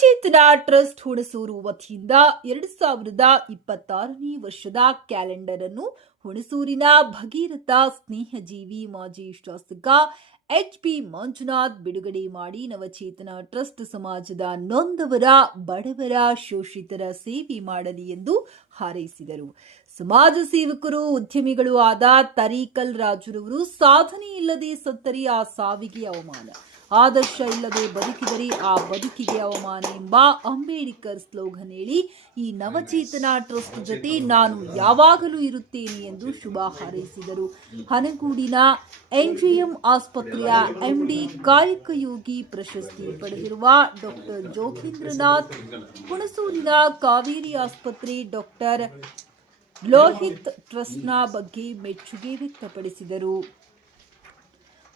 ನವಚೇತನ trust Hunsur ವತಿಯಿಂದ 2026ನೇ ವರ್ಷದ calendar ಅನ್ನು ಹುಣಸೂರಿನ ಭಗೀರಥ ಸ್ನೇಹಜೀವಿ ಮಾಜಿ ಶಾಸಕ ಎಚ್.ಪಿ. ಮಂಜುನಾಥ್ ಬಿಡುಗಡೆ ಮಾಡಿ ನವಚೇತನ ಟ್ರಸ್ಟ್ ಸಮಾಜದ ನೊಂದವರ, ಬಡವರ, ಶೋಷಿತರ ಸೇವೆ ಮಾಡಲಿ ಎಂದು ಹಾರೈಸಿದರು. ಸಮಾಜ ಸೇವಕರು, ಉದ್ಯಮಿಗಳು ಆದ ತರೀಕಲ್ ರಾಜುರವರು ಸಾಧನೆ ಇಲ್ಲದೆ ಸತ್ತರೆ ಆ ಸಾವಿಗೆ ಅವಮಾನ, ಆದರ್ಶ ಇಲ್ಲದೆ ಬದುಕಿದರೆ ಆ ಬದುಕಿಗೆ ಅವಮಾನ ಎಂಬ ಅಂಬೇಡ್ಕರ್ ಸ್ಲೋಗನ್ ಹೇಳಿ ಈ ನವಚೇತನ ಟ್ರಸ್ಟ್ ಜೊತೆ ನಾನು ಯಾವಾಗಲೂ ಇರುತ್ತೇನೆ ಎಂದು ಶುಭ ಹಾರೈಸಿದರು. ಹನಗೂಡಿನ ಎನ್ಜಿಎಂ ಆಸ್ಪತ್ರೆಯ ಎಂಡಿ ಕಾಯಕಯೋಗಿ ಪ್ರಶಸ್ತಿ ಪಡೆದಿರುವ ಡಾಕ್ಟರ್ ಜೋಗೇಂದ್ರನಾಥ್, ಹುಣಸೂರಿನ ಕಾವೇರಿ ಆಸ್ಪತ್ರೆ ಡಾಕ್ಟರ್ ಲೋಹಿತ್ ಟ್ರಸ್ಟ್ನ ಬಗ್ಗೆ ಮೆಚ್ಚುಗೆ ವ್ಯಕ್ತಪಡಿಸಿದರು.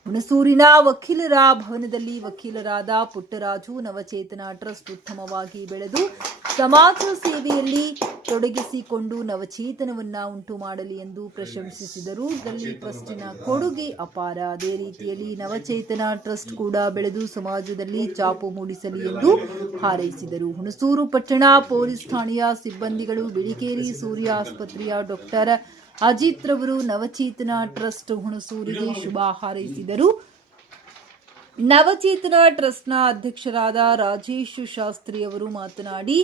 ಹುಣಸೂರಿನ ವಕೀಲರ ಭವನದಲ್ಲಿ ವಕೀಲರಾದ ಪುಟ್ಟರಾಜು ನವಚೇತನ ಟ್ರಸ್ಟ್ ಉತ್ತಮವಾಗಿ ಬೆಳೆದು ಸಮಾಜ ಸೇವೆಯಲ್ಲಿ ತೊಡಗಿಸಿಕೊಂಡು ನವಚೇತನವನ್ನ ಉಂಟು ಮಾಡಲಿ ಎಂದು ಪ್ರಶಂಸಿಸಿದರು. ದಲ್ಲಿ ಟ್ರಸ್ಟಿನ ಕೊಡುಗೆ ಅಪಾರ. ಅದೇ ರೀತಿಯಲ್ಲಿ ನವಚೇತನ ಟ್ರಸ್ಟ್ ಕೂಡ ಬೆಳೆದು ಸಮಾಜದಲ್ಲಿ ಚಾಪು ಮೂಡಿಸಲಿ ಎಂದು ಹಾರೈಸಿದರು. ಹುಣಸೂರು ಪಟ್ಟಣ ಪೊಲೀಸ್ ಠಾಣೆಯ ಸಿಬ್ಬಂದಿಗಳು, ಬಿಳಿಕೇರಿ ಸೂರ್ಯ ಆಸ್ಪತ್ರೆಯ ಡಾಕ್ಟರ್ ಅಜಿತ್ ರವರು ನವಚೇತನ ಟ್ರಸ್ಟ್ ಹುಣಸೂರಿಗೆ ಶುಭ ಹಾರೈಸಿದರು. ನವಚೇತನ ಟ್ರಸ್ಟ್ನ ಅಧ್ಯಕ್ಷರಾದ ರಾಜೇಶ್ ಶಾಸ್ತ್ರಿ ಅವರು ಮಾತನಾಡಿ,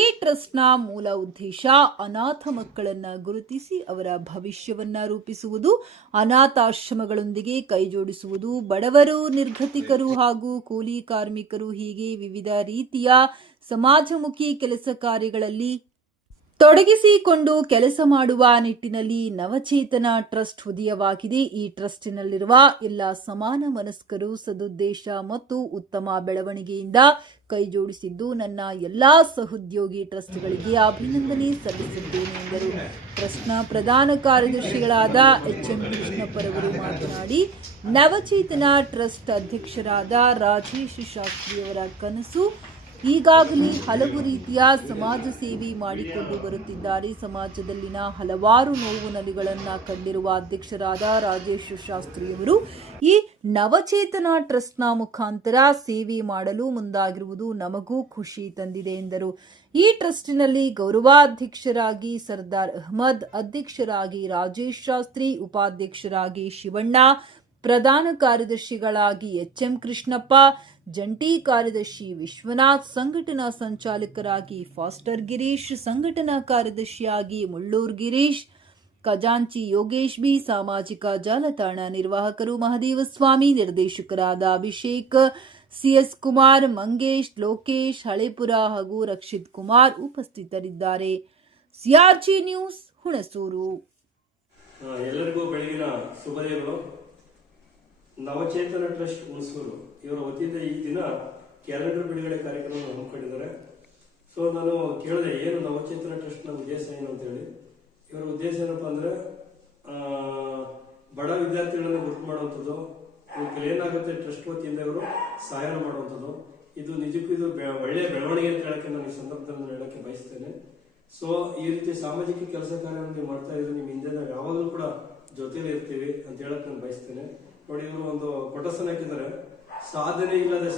ಈ ಟ್ರಸ್ಟ್ನ ಮೂಲ ಉದ್ದೇಶ ಅನಾಥ ಮಕ್ಕಳನ್ನ ಗುರುತಿಸಿ ಅವರ ಭವಿಷ್ಯವನ್ನ ರೂಪಿಸುವುದು, ಅನಾಥಾಶ್ರಮಗಳೊಂದಿಗೆ ಕೈಜೋಡಿಸುವುದು, ಬಡವರು, ನಿರ್ಗತಿಕರು ಹಾಗೂ ಕೂಲಿ ಕಾರ್ಮಿಕರು ಹೀಗೆ ವಿವಿಧ ರೀತಿಯ ಸಮಾಜಮುಖಿ ಕೆಲಸ ಕಾರ್ಯಗಳಲ್ಲಿ ತೊಡಗಿಸಿಕೊಂಡು ಕೆಲಸ ಮಾಡುವ ನಿಟ್ಟಿನಲ್ಲಿ ನವಚೇತನ ಟ್ರಸ್ಟ್ ಉದಯವಾಗಿದೆ. ಈ ಟ್ರಸ್ಟಿನಲ್ಲಿರುವ ಎಲ್ಲ ಸಮಾನ ಮನಸ್ಕರು ಸದುದ್ದೇಶ ಮತ್ತು ಉತ್ತಮ ಬೆಳವಣಿಗೆಯಿಂದ ಕೈಜೋಡಿಸಿದ್ದು ನನ್ನ ಎಲ್ಲಾ ಸಹೋದ್ಯೋಗಿ ಟ್ರಸ್ಟ್ಗಳಿಗೆ ಅಭಿನಂದನೆ ಸಲ್ಲಿಸಿದ್ದೇನೆ ಎಂದರು. ಟ್ರಸ್ಟ್ನ ಪ್ರಧಾನ ಕಾರ್ಯದರ್ಶಿಗಳಾದ ಎಚ್.ಎಂ. ಕೃಷ್ಣಪ್ಪರವರು ಮಾತನಾಡಿ, ನವಚೇತನ ಟ್ರಸ್ಟ್ ಅಧ್ಯಕ್ಷರಾದ ರಾಜೇಶ್ ಶಾಸ್ತ್ರಿಯವರ ಕನಸು ಈಗಾಗಲೇ ಹಲವು ರೀತಿಯ ಸಮಾಜ ಸೇವೆ ಮಾಡಿಕೊಂಡು ಬರುತ್ತಿದ್ದಾರೆ. ಸಮಾಜದಲ್ಲಿನ ಹಲವಾರು ನೋವು ನಲಿಗಳನ್ನು ಕಂಡಿರುವ ಅಧ್ಯಕ್ಷರಾದ ರಾಜೇಶ್ ಶಾಸ್ತ್ರಿಯವರು ಈ ನವಚೇತನ ಟ್ರಸ್ಟ್ನ ಮುಖಾಂತರ ಸೇವೆ ಮಾಡಲು ಮುಂದಾಗಿರುವುದು ನಮಗೂ ಖುಷಿ ತಂದಿದೆ ಎಂದರು. ಈ ಟ್ರಸ್ಟಿನಲ್ಲಿ ಗೌರವಾಧ್ಯಕ್ಷರಾಗಿ ಸರ್ದಾರ್ ಅಹಮದ್, ಅಧ್ಯಕ್ಷರಾಗಿ ರಾಜೇಶ್ ಶಾಸ್ತ್ರಿ, ಉಪಾಧ್ಯಕ್ಷರಾಗಿ ಶಿವಣ್ಣ, ಪ್ರಧಾನ ಕಾರ್ಯದರ್ಶಿಗಳಾಗಿ ಎಚ್.ಎಂ. ಕೃಷ್ಣಪ್ಪ, ಜಂಟಿ ಕಾರ್ಯದರ್ಶಿ ವಿಶ್ವನಾಥ್, ಸಂಘಟನಾ ಸಂಚಾಲಕರಾಗಿ ಫಾಸ್ಟರ್ ಗಿರೀಶ್, ಸಂಘಟನಾ ಕಾರ್ಯದರ್ಶಿಯಾಗಿ ಮುಳ್ಳೂರ್ ಗಿರೀಶ್, ಖಜಾಂಚಿ ಯೋಗೇಶ್ ಬಿ, ಸಾಮಾಜಿಕ ಜಾಲತಾಣ ನಿರ್ವಾಹಕರು ಮಹದೇವಸ್ವಾಮಿ, ನಿರ್ದೇಶಕರಾದ ಅಭಿಷೇಕ್, ಸಿಎಸ್ ಕುಮಾರ್, ಮಂಗೇಶ್, ಲೋಕೇಶ್, ಹಳೇಪುರ ಹಾಗೂ ರಕ್ಷಿತ್ ಕುಮಾರ್ ಉಪಸ್ಥಿತರಿದ್ದಾರೆ. ಸಿಆರ್ಜಿ ನ್ಯೂಸ್, ಹುಣಸೂರು. ಎಲ್ಲರಿಗೂ ಬೆಳಗಿನ ಶುಭೋದಯಗಳು. ನವಚೇತನ ಟ್ರಸ್ಟ್ ಹುಣಸೂರು ಇವರ ವತಿಯಿಂದ ಈ ದಿನ ಕ್ಯಾಲೆಂಡರ್ ಬಿಡುಗಡೆ ಕಾರ್ಯಕ್ರಮವನ್ನು ಹಮ್ಮಿಕೊಂಡಿದ್ದಾರೆ. ಸೊ ನಾನು ಕೇಳಿದೆ, ಏನು ನವಚೇತನ ಟ್ರಸ್ಟ್ ನ ಉದ್ದೇಶ ಏನು ಅಂತ ಹೇಳಿ. ಇವರ ಉದ್ದೇಶ ಏನಪ್ಪಾ ಅಂದ್ರೆ ಬಡ ವಿದ್ಯಾರ್ಥಿಗಳನ್ನು ಗುರುತು ಮಾಡುವಂಥದ್ದು, ಏನಾಗುತ್ತೆ ಟ್ರಸ್ಟ್ ವತಿಯಿಂದ ಇವರು ಸಹಾಯ ಮಾಡುವಂಥದ್ದು. ಇದು ನಿಜಕ್ಕೂ ಇದು ಒಳ್ಳೆಯ ಬೆಳವಣಿಗೆ ಅಂತ ಹೇಳಕ್ಕೆ ನಾನು ಈ ಸಂದರ್ಭದಲ್ಲಿ ಹೇಳಕ್ಕೆ ಬಯಸ್ತೇನೆ. ಸೊ ಈ ರೀತಿ ಸಾಮಾಜಿಕ ಕೆಲಸ ಕಾರ್ಯವನ್ನು ನೀವು ಮಾಡ್ತಾ ಇದ್ರೆ ನಿಮ್ಮ ಹಿಂದೆ ನಾವು ಯಾವಾಗಲೂ ಕೂಡ ಜೊತೆಲಿ ಇರ್ತೀವಿ ಅಂತ ಹೇಳಕ್ ನಾನು ಬಯಸ್ತೇನೆ. ನೋಡಿ, ಇವರು ಒಂದು ಕೊಟೇಶನ್ ಹಾಕಿದ್ದಾರೆ, ಸಾಧನೆ ಇಲ್ಲದೆ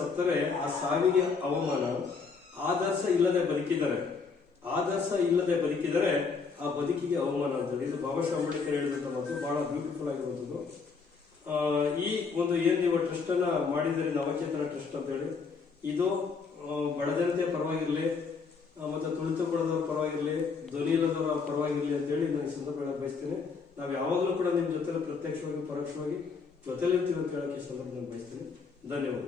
ಸತ್ತರೆ ಆ ಸಾವಿಗೆ ಅವಮಾನ, ಆದರ್ಶ ಇಲ್ಲದೆ ಬದುಕಿದರೆ ಆ ಬದುಕಿಗೆ ಅವಮಾನ ಅಂತೇಳಿ. ಇದು ಬಾಬಾ ಸಾಹೇಬ್ ಅಂಬೇಡ್ಕರ್ ಹೇಳಿದಂತ ಮಾತು ಬಹಳ ಬ್ಯೂಟಿಫುಲ್ ಆಗಿರುವಂತದ್ದು. ಈ ಒಂದು ಏನ್ ನೀವು ಟ್ರಸ್ಟ್ ಅನ್ನ ಮಾಡಿದರೆ ನವಚೇತನ ಟ್ರಸ್ಟ್ ಅಂತ ಹೇಳಿ, ಇದು ಬಡ ಜನತೆಯ ಪರವಾಗಿರ್ಲಿ ಮತ್ತೆ ತುಳಿತುಕೊಳ್ಳದವ್ರ ಪರವಾಗಿರ್ಲಿ, ಧ್ವನಿ ಇಲ್ಲದವರ ಪರವಾಗಿರ್ಲಿ ಅಂತ ಹೇಳಿ ನಾನು ಈ ಸಂದರ್ಭ ಹೇಳಕ್ ಬಯಸ್ತೇನೆ. ನಾವು ಯಾವಾಗಲೂ ಕೂಡ ನಿಮ್ ಜೊತೆ ಪ್ರತ್ಯಕ್ಷವಾಗಿ ಪರೋಕ್ಷವಾಗಿ ಜೊತೆಲಿರ್ತೀವಿ ಅಂತ ಹೇಳಕ್ಕೆ ಈ ಸಂದರ್ಭದಲ್ಲಿ ಬಯಸ್ತೇನೆ. ಧನ್ಯವಾದ.